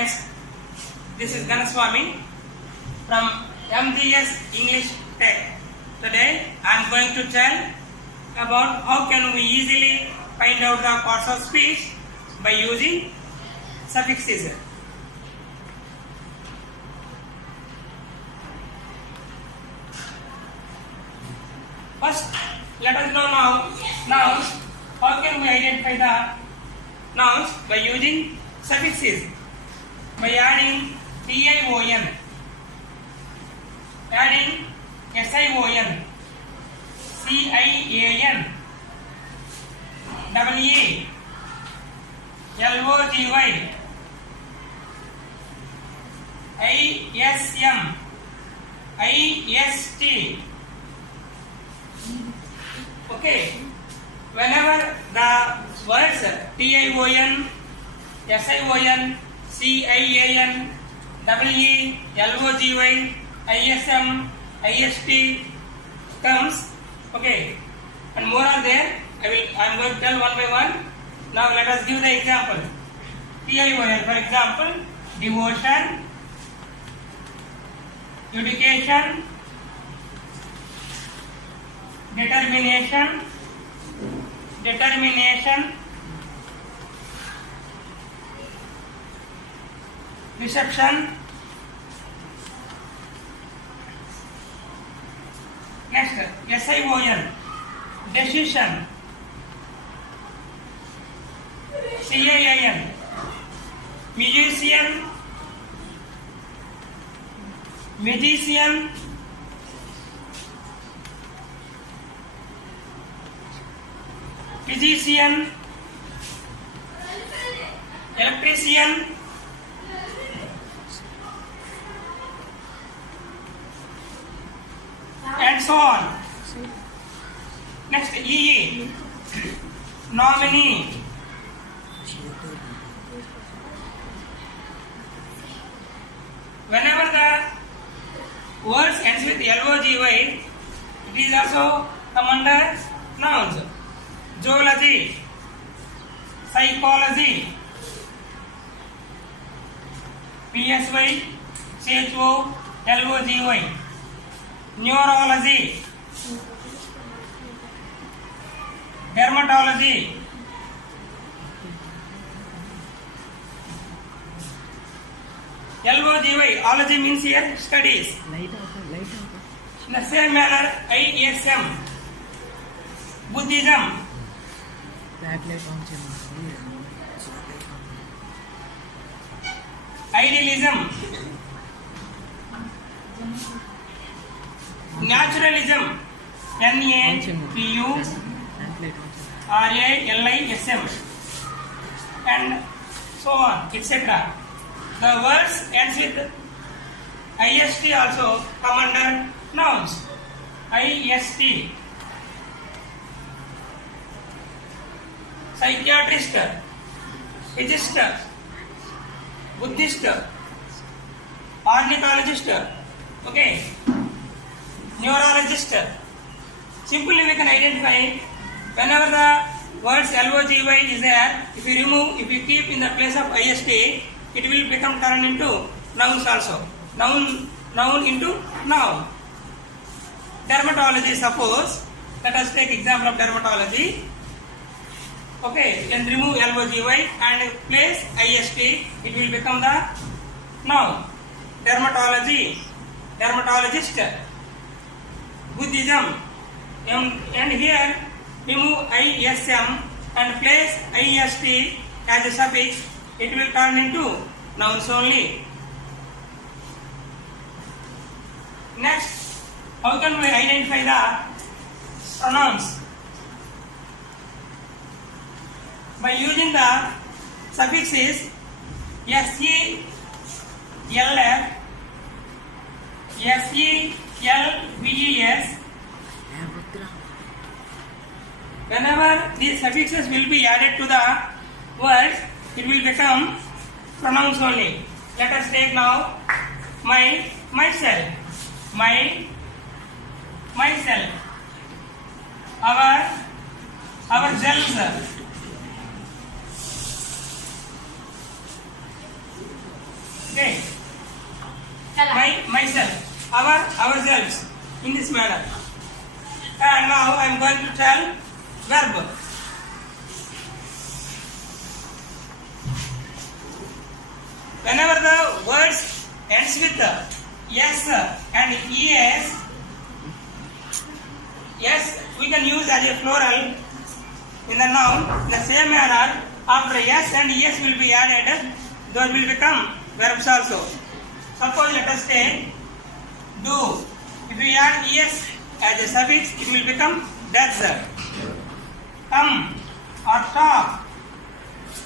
friends, this is Ganaswamy from MGS English Tech. Today I am going to tell about how can we easily find out the parts of speech by using suffixes. First, let us know now nouns. How can we identify the nouns by using suffixes? By adding tion, adding sion, cian, logy, ism, ist. Okay, whenever the words tion, sion, cian, logy, ism, ist comes, okay, and more are there. I am going to tell one by one. Now let us give the example. tion, for example, devotion, education, determination, reception. Next, sion, decision, CAIN, musician, physician, electrician, and so on. Next, EE, nominee, whenever the words ends with logy, it is also come under nouns. Zoology, psychology, psy, cho, logy, neurology, dermatology, logy, ology means here studies. In the same manner, ism, Buddhism, idealism, naturalism, NAPURALISM, and so on, etc. The words ends with ist also come under nouns. ist, psychiatrist, physicist, Buddhist, ornithologist, okay, neurologist. Simply we can identify whenever the words logy is there. If you keep in the place of ist, it will become turned into nouns also. Noun into noun. Dermatology, suppose, let us take example of dermatology. Okay, you can remove logy and place ist, it will become the noun. Dermatology, dermatologist, Buddhism, and here remove ism and place ist as a suffix, it will turn into nouns only. Next, how can we identify the pronouns? By using the suffixes self, selves. Whenever these suffixes will be added to the words, it will become pronouns only. Let us take now myself, myself, ourselves, ourselves in this manner. And now I am going to tell verb. Whenever the words ends with yes and es, yes we can use as a plural in the noun. In the same manner, after yes and es will be added, those will become verbs also. Suppose let us say do. If we add es as a suffix, it will become does. Come or talk.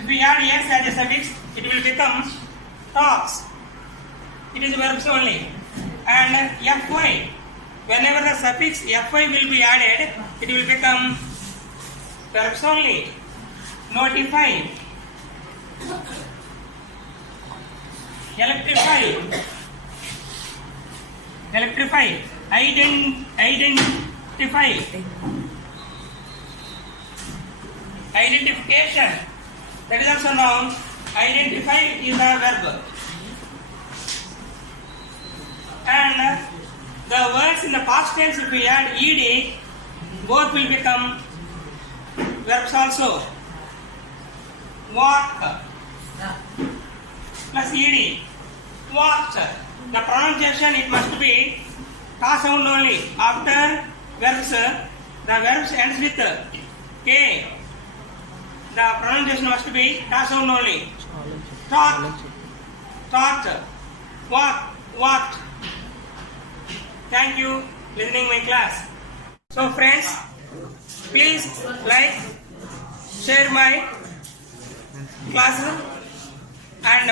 If we add es as a suffix, it will become talks. It is verbs only. And fy. Whenever the suffix fy will be added, it will become verbs only. Notify. Electrify. Electrify. Identify. Identification. That is also noun. Identify is a verb. And the words in the past tense, if we add ed, both will become verbs also. Walk plus ed. Walked. The pronunciation, it must be ka sound only. After verbs, the verbs ends with k. The pronunciation must be ka sound only. Talk, talked, walked. Thank you listening my class. So friends, please like, share my class, and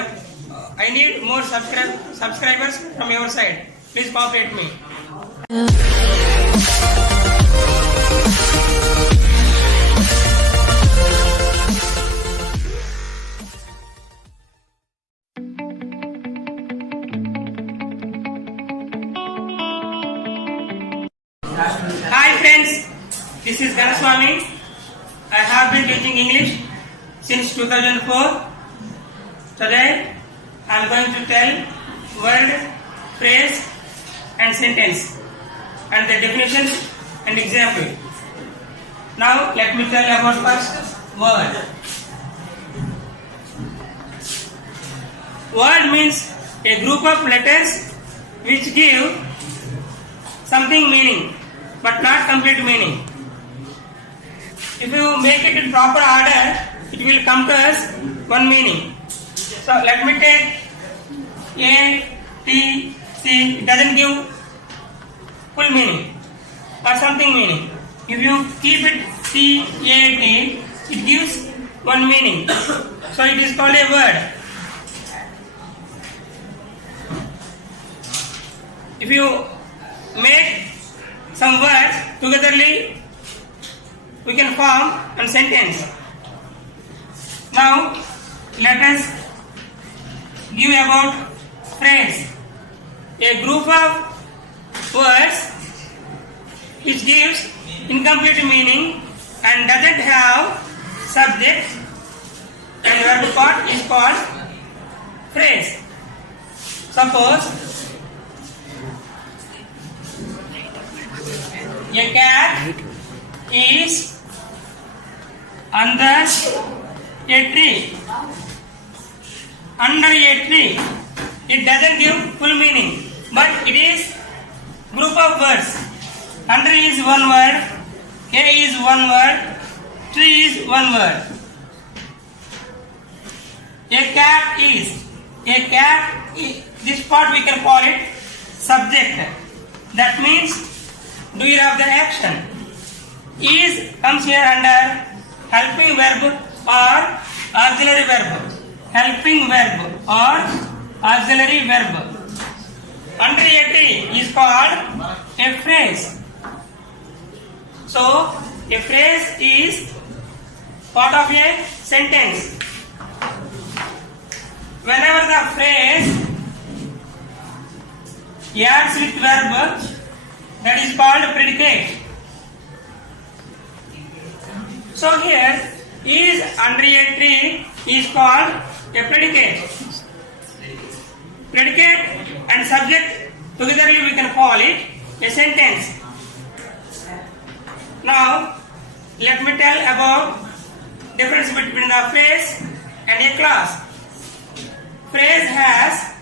I need more subscribers from your side. Please cooperate me. Hi friends, this is Ganaswamy. I have been teaching English since 2004. Today I am going to tell word, phrase and sentence and the definitions and example. Now let me tell about first word. Word means a group of letters which give something meaning but not complete meaning. If you make it in proper order, it will come to us one meaning. So let me take A, T, C. It doesn't give full meaning or something meaning. If you keep it C, A, T, it gives one meaning. So it is called a word. If you make some words togetherly, we can form a sentence. Now let us give about phrase. A group of words which gives incomplete meaning and doesn't have subject and verb part is called phrase. Suppose a cat is under a tree. Under a tree. It doesn't give full meaning, but it is group of words. Under is one word, a is one word, tree is one word. A cat is. This part we can call it subject. That means doer of the action. Is comes here under helping verb or auxiliary verb. Helping verb or auxiliary verb. Under a tree is called a phrase. So a phrase is part of a sentence. Whenever the phrase adds with verb, that is called predicate. So here is under a tree is called a predicate. Predicate and subject Togetherly we can call it a sentence. Now let me tell about difference between the phrase and a clause. Phrase has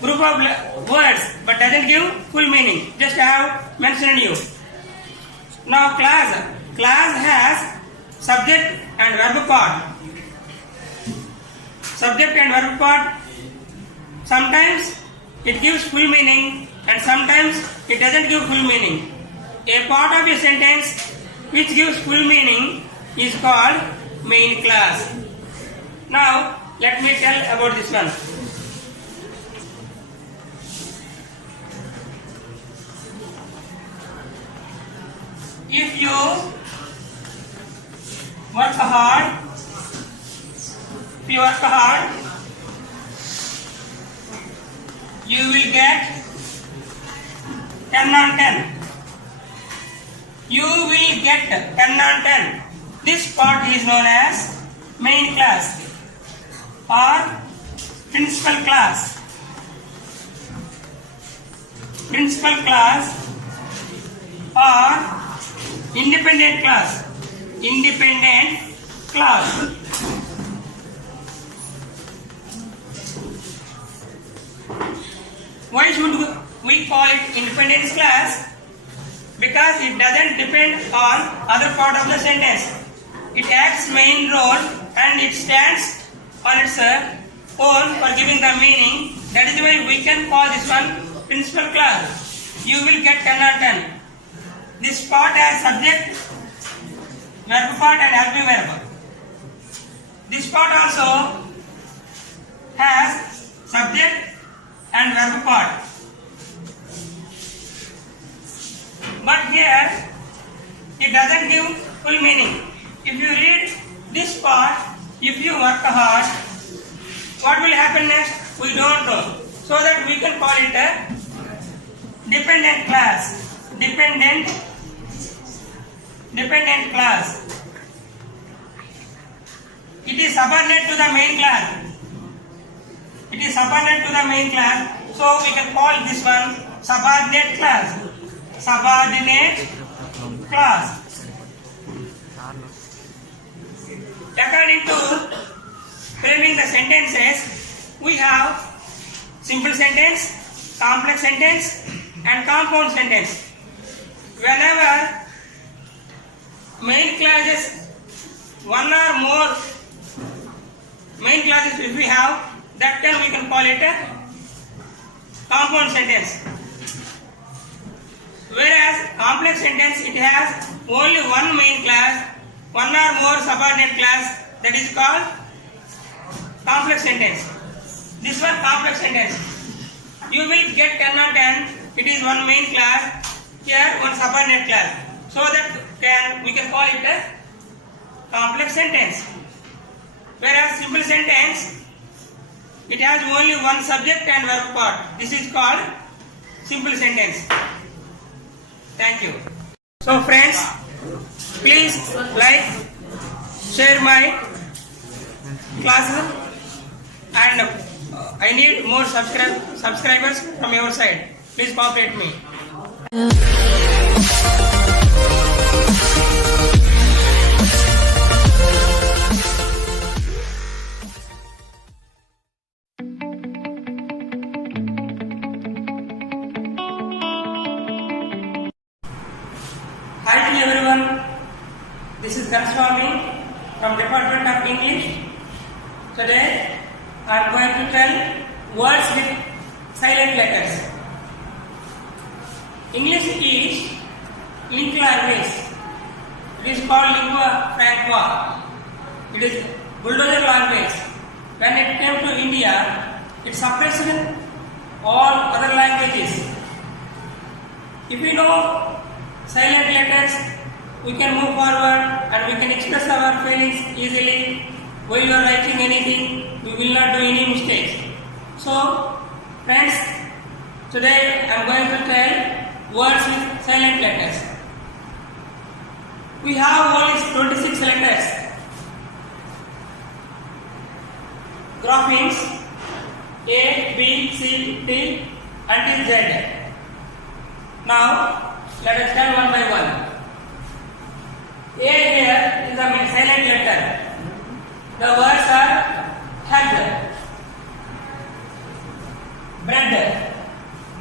group of words but doesn't give full meaning. Just I have mentioned you. Now clause has subject and verb part. Subject and verb part. Sometimes it gives full meaning and sometimes it doesn't give full meaning. A part of a sentence which gives full meaning is called main clause. Now let me tell about this one. If you work hard, you will get 10 on 10. You will get 10 on 10. This part is known as main clause or principal clause. Principal clause or independent clause. Independent clause. Why should we call it independent clause? Because it doesn't depend on other part of the sentence. It acts main role and it stands on its own for giving the meaning. That is why we can call this one principal clause. You will get 10 on 10. This part has subject, verb part and helping verb. This part also has subject and verb part. But here it doesn't give full meaning. If you read this part, if you work hard, what will happen next? We don't know. So that we can call it a dependent clause. Dependent clause. It is subordinate to the main clause. It is subordinate to the main clause. So we can call this one subordinate clause. Subordinate clause. According to framing the sentences, we have simple sentence, complex sentence and compound sentence. Whenever main clauses, one or more main clauses if we have, that time we can call it a compound sentence. Whereas complex sentence, it has only one main clause, one or more subordinate clause, that is called complex sentence. This one complex sentence. You will get 10 on 10. It is one main clause, here one subordinate clause. So that we can call it a complex sentence. Whereas simple sentence, it has only one subject and verb part. This is called simple sentence. Thank you. So friends, please like, share my classes, and I need more subscribers from your side. Please cooperate me. Hi to everyone. This is Ganaswamy from Department of English. Today I am going to tell words with silent letters. English is link language. It is called lingua franca. It is bulldozer language. When it came to India, it suppressed all other languages. If we know silent letters, we can move forward and we can express our feelings easily. While you are writing anything, we will not do any mistakes. So, friends, today I am going to tell words with silent letters. We have only 26 letters. Graphemes, A, B, C, D until Z. Now let us tell one by one. A here is a silent letter. The words are head, bread,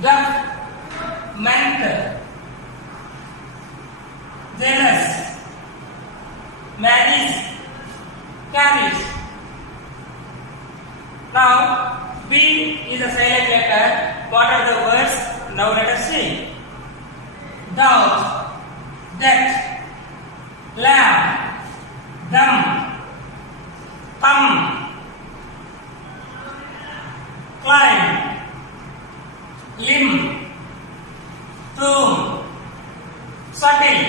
duck, month, jealous, marriage, carries. Now B is a silent letter. What are the words? Now let us see. Doubt, debt, lamb, dumb, thumb, climb, limb, tomb, subtle,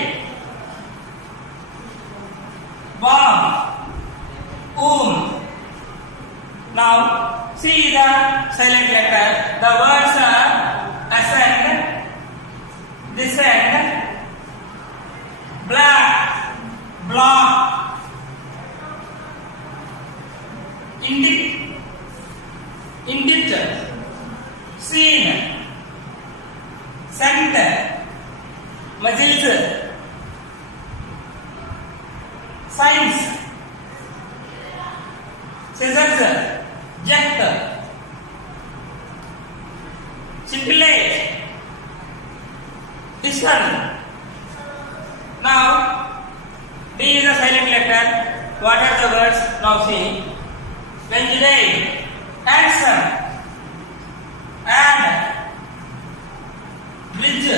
bomb, Now see the silent letter. The words are ascend, descend, black, block, indit, seen, sent, muscles, science, scissors, jet, scintillate, discern. Now D is a silent letter. What are the words? Now see. Ventilate, answer, add, bridge,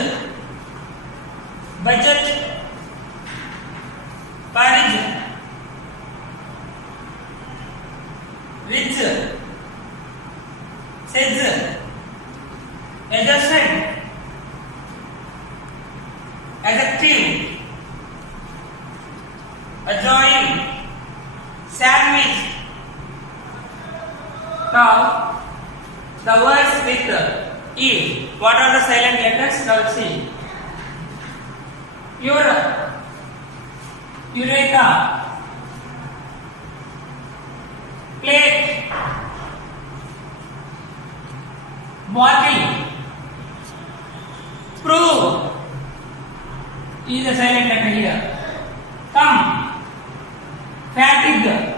budget, porridge, rich, sedge, adjustment, adjective, adjoin, sandwich. Now the words with E. What are the silent letters? Now see. Europe, Eureka, plate, bottle, prove. E is a silent letter here. Come, fatigue,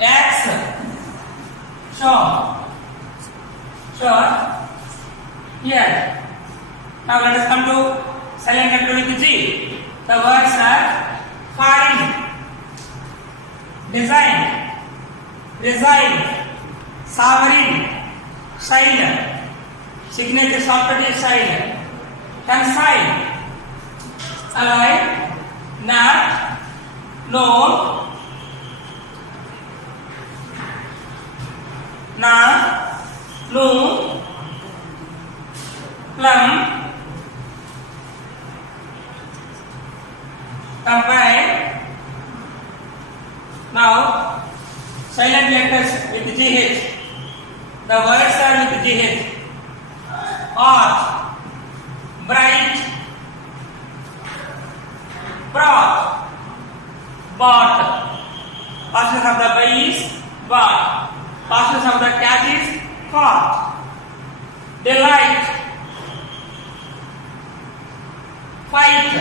axe, shore, here. Now let us come to silent letter with G. The words are foreign, design, resign, sovereign, sign, signature software sign, consign, alloy, not, no, na, no, plum, combine. Now silent letters with GH. The words are with GH. Arch, bright, broth, bought. Past of the buy is bought. Past of the cat is caught. Delight, fight,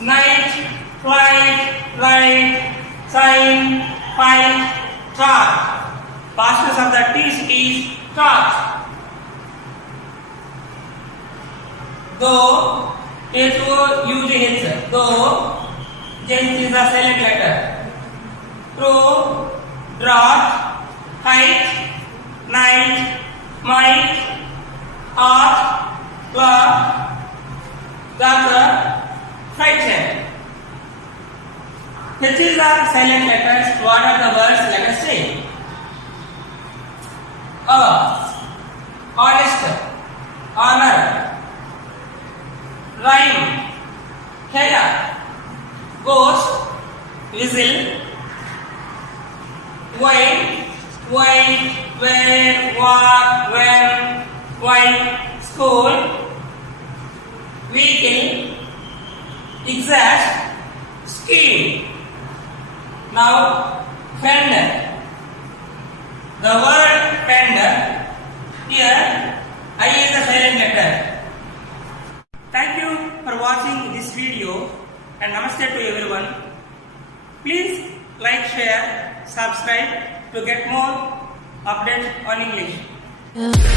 night, flight, light, sign, fight, chart. Past of the T is chart. Though, H-O-U-G-H. Though, J is a silent letter. True, drought, height, night, might, art, club, gutter, frightened. These are silent letters. What are the words? Let us see. Honest, honor, rhyme, hair, ghost, whistle, wine, where, what, when, wine, school, vehicle, exact, scheme. Now, friend, the word panda. Here, I is a silent letter. Thank you for watching this video and namaste to everyone. Please like, share, subscribe to get more updates on English.